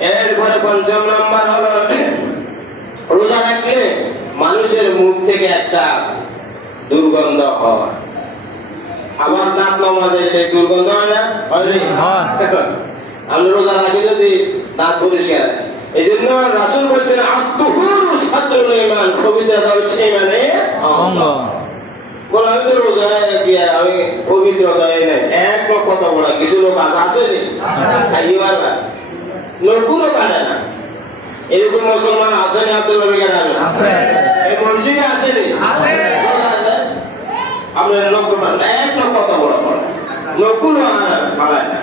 এরপরে পঞ্চম নাম্বার হলো রোজা রাখলে মানুষের মুখ থেকে একটা দুর্গন্ধ হয়। আবার দাঁত নামাজে দুর্গন্ধ হয় না? আমরা রোজা রাখি যদি দাঁত পরিষ্কার, এই জন্য রাসূল বলছেন আত-তুহুরু শাতরুল ঈমান, পবিত্রতা হচ্ছে ঈমানের অঙ্গ। বলে আমি তো রোজা গিয়া আমি পবিত্রতা নেই, এক কথা বলা কিছু লোক আসেনি খাইবার নকুরও কাটে না, এরকম মুসলমান আসেনি? আব্দুল নবী কেন এই মসজিদে আসেনি? আমরা নকুর এক কথা বলা পড়ে নকুরও পালায় না,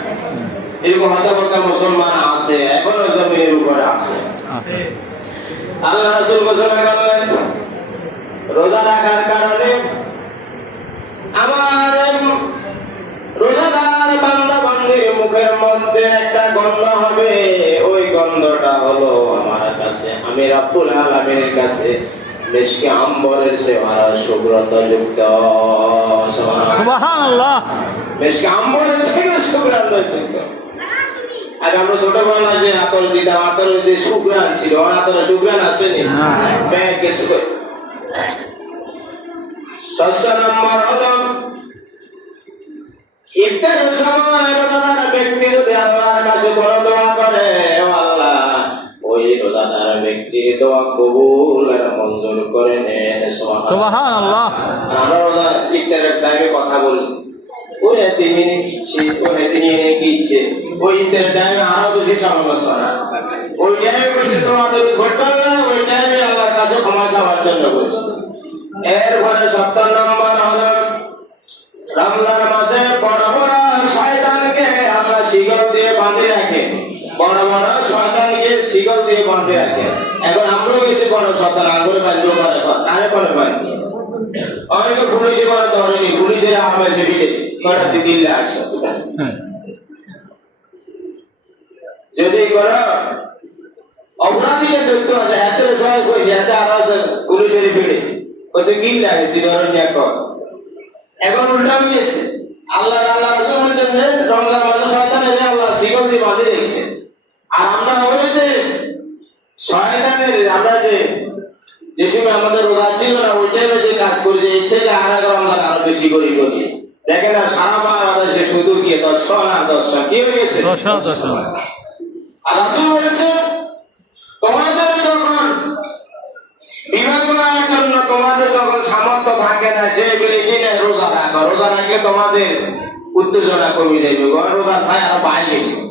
এরকম হতভক্ত মুসলমান আছে, এখনো জমিনের উপরে আছে। আল্লাহ রাসূল ঘোষণা করলেন রোজা রাখার কারণে আমার রোজাদার বান্দা বান্দির মুখের মধ্যে একটা গন্ধ হবে, ওই গন্ধটা হলো আমার কাছে, আমি রব্বুল আলামিনের কাছে মিশকে আম্বরের চেয়ে সুগন্ধযুক্ত। সুবহানাল্লাহ। মিশকে আম্বরের থেকে সুগন্ধযুক্ত। আজ আমরা ছোটবেলায় যে আতর দিতাম, আতরের যে সুঘ্রাণ ছিল, আতরের সুঘ্রাণ আসেনি, ব্যাগ কিছু করে। ষষ্ঠ নম্বর হলো ইফতারের সময় রোজাদার ব্যক্তি যদি আল্লাহর কাছে বড় দোয়া করে, আল্লাহ ওই রোজাদার ব্যক্তির দোয়া কবুল আর মঞ্জুর করে নেন। সুবহানাল্লাহ। আমরা রোজা ইফতারের টাইমে কথা বলি, ওই তিনি কিচ্ছে, ওই তিনি কিচ্ছে, ওই ইফতারের টাইমে আরো বেশি সমালোচনা, ওই টাইমে বলছে তোমাদের ঘটনা না, ওই টাইমে আল্লাহর কাছে ক্ষমা চাওয়ার জন্য বলছে। এরপরে সপ্তম নম্বর হলো রমজান মাসে বড় বড় শয়তানকে আল্লাহ শিকল দিয়ে বাঁধে রাখে, বড় বড় শয়তানকে শিকল দিয়ে বাঁধে রাখে। এখন আমরাও গেছি বড় শয়তান আঙ্গুলে বাঁধবো করে কারে করে বাঁধবো, অনেকে পুলিশে করে ধরেনি, পুলিশের আমার সেদিকে কটা দিল্লি আসছে। যদি করো অপরাধীকে দেখতে আছে এত সবাই কই এতে আর আছে পুলিশের ভিড়ে কত কি লাগে তুই ধরে নিয়ে কর। এখন উল্টা হয়ে গেছে, আল্লাহ রাসূল বলেছেন যে রমজান মাসে শয়তানের আল্লাহ শিকল দিয়ে বাঁধে রেখেছে, আর আমরা হয়ে যে শয়তানের আমরা যে সময় আমাদের রোজা ছিল না ওই টাইমে যে কাজ করেছে, এর থেকে আর এক রমজান আরো বেশি করি দেখেন না, সারা বাংলাদেশে শুধু কি 10 কি হয়ে গেছে 10। আর রাসূল বলেছে তোমাদের যখন বিবাহ করার জন্য তোমাদের যখন সামর্থ্য থাকে না, সেই বেলে কিনে রোজা রাখো, রোজা রাখলে তোমাদের উত্তেজনা কমে যাবে, রোজা ভাই আরো বাইরে গেছে।